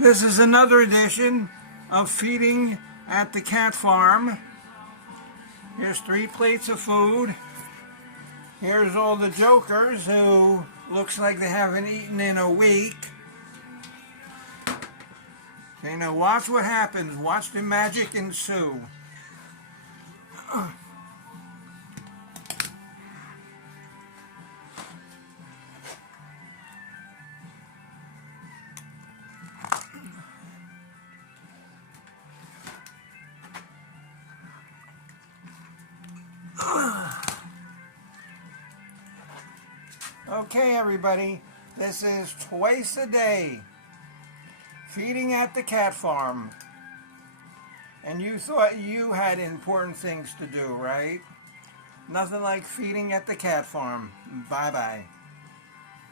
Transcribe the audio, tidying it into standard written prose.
This is another edition of Feeding at the Cat Farm. Here's 3 plates of food. Here's all the jokers who looks like they haven't eaten in a week. Okay, now watch what happens. Watch the magic ensue. Okay, everybody, this is twice a day, feeding at the cat farm. And you thought you had important things to do, right? Nothing like feeding at the cat farm. Bye-bye.